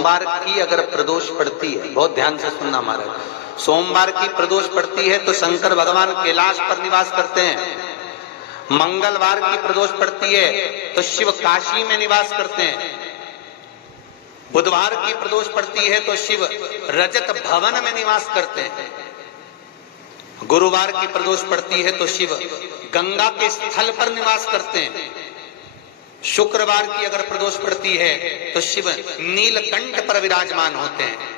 सोमवार की अगर प्रदोष पड़ती है, बहुत ध्यान से सुनना महाराज, सोमवार की प्रदोष पड़ती है तो शंकर भगवान कैलाश पर निवास करते हैं। मंगलवार की प्रदोष पड़ती है तो शिव काशी में निवास करते हैं। बुधवार की प्रदोष पड़ती है तो शिव रजत भवन में निवास करते हैं। गुरुवार की प्रदोष पड़ती है तो शिव गंगा के स्थल पर निवास करते हैं। शुक्रवार की अगर प्रदोष पड़ती है तो शिव नीलकंठ पर विराजमान होते हैं।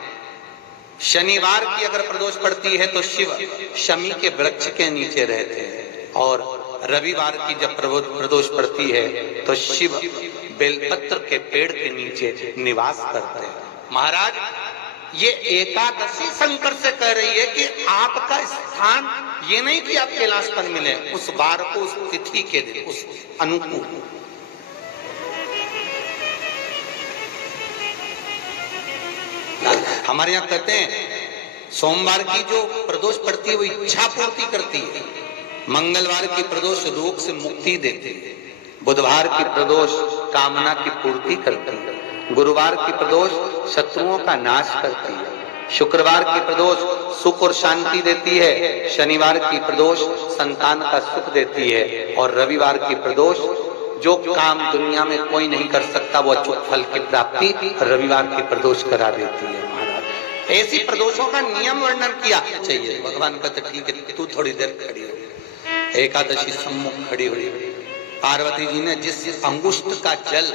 शनिवार की अगर प्रदोष पड़ती है तो शिव शमी के वृक्ष के नीचे रहते हैं। और रविवार की जब प्रदोष पड़ती है तो शिव बेलपत्र के पेड़ के नीचे निवास करते हैं। महाराज, ये एकादशी शंकर से कह रही है कि आपका स्थान ये नहीं कि आप कैलाश पर मिले, उस बार को, उस तिथि के दिन, उस अनुकूल। हमारे यहाँ कहते हैं सोमवार की जो प्रदोष पड़ती है वो इच्छा पूर्ति करती है। मंगलवार की प्रदोष रोग से मुक्ति देती है। बुधवार की प्रदोष कामना की पूर्ति करती है। गुरुवार की प्रदोष शत्रुओं का नाश करती है। शुक्रवार की प्रदोष सुख और शांति देती है। शनिवार की प्रदोष संतान का सुख देती है। और रविवार की प्रदोष जो काम दुनिया में कोई नहीं कर सकता वो अचूक फल की प्राप्ति रविवार की प्रदोष करा देती है। महाराज, ऐसी प्रदोषों का नियम वर्णन किया चाहिए। भगवान कहते ठीक है, तू थोड़ी देर खड़ी हो। एकादशी सम्मुख खड़ी हुई। पार्वती जी ने जिस अंगुष्ठ का जल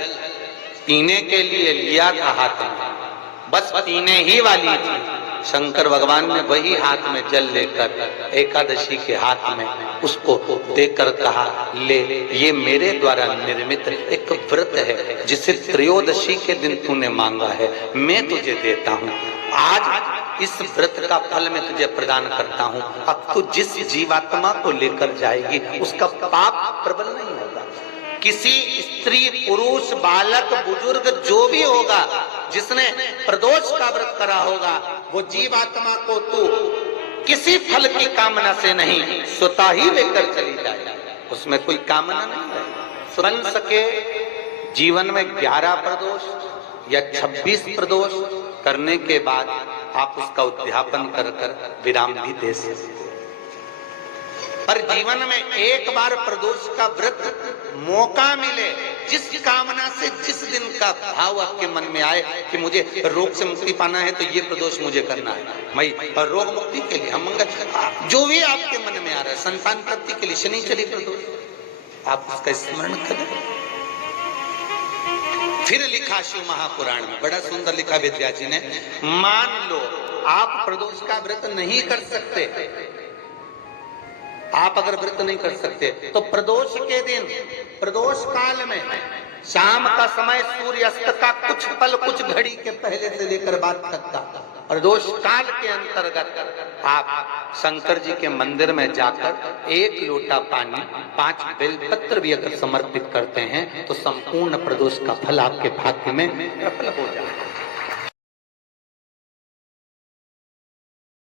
पीने के लिए लिया था हाथ में, बस पीने ही वाली थी, शंकर भगवान ने वही हाथ में जल लेकर एकादशी के हाथ में उसको देकर कहा, ले, ये मेरे द्वारा निर्मित एक व्रत है जिसे त्रयोदशी के दिन तूने मांगा है, मैं तुझे देता हूँ। आज इस व्रत का फल मैं तुझे प्रदान करता हूँ। अब तू जिस जीवात्मा को लेकर जाएगी उसका पाप प्रबल नहीं होगा। किसी स्त्री, पुरुष, बालक, बुजुर्ग जो भी होगा जिसने प्रदोष का व्रत करा होगा, वो जीवात्मा को तू किसी फल की कामना से नहीं, स्वतः ही लेकर चली जाए। उसमें कोई कामना नहीं है। बन सके जीवन में 11 प्रदोष या 26 प्रदोष करने के बाद आप उसका उद्यापन कर विराम भी दे सकते। पर जीवन में एक बार प्रदोष का व्रत मौका मिले, जिस कामना से जिस दिन का भाव आपके मन में आए कि मुझे रोग से मुक्ति पाना है तो ये प्रदोष मुझे करना है, मैं रोग मुक्ति के लिए, हम मंगल, जो भी आपके मन में आ रहा है, संतान प्राप्ति के लिए शनिचरी प्रदोष, आप उसका स्मरण करें। फिर लिखा शिव महापुराण में, बड़ा सुंदर लिखा विद्या जी ने, मान लो आप प्रदोष का व्रत नहीं कर सकते, आप अगर व्रत नहीं कर सकते तो प्रदोष के दिन, प्रदोष काल में शाम का समय सूर्यास्त का कुछ पल, कुछ घड़ी के पहले से लेकर बाद तक का प्रदोष काल के अंतर्गत आप शंकर जी के मंदिर में जाकर 1 लोटा पानी, 5 बेलपत्र भी अगर समर्पित करते हैं तो संपूर्ण प्रदोष का फल आपके भाग्य में प्रबल हो जाएगा।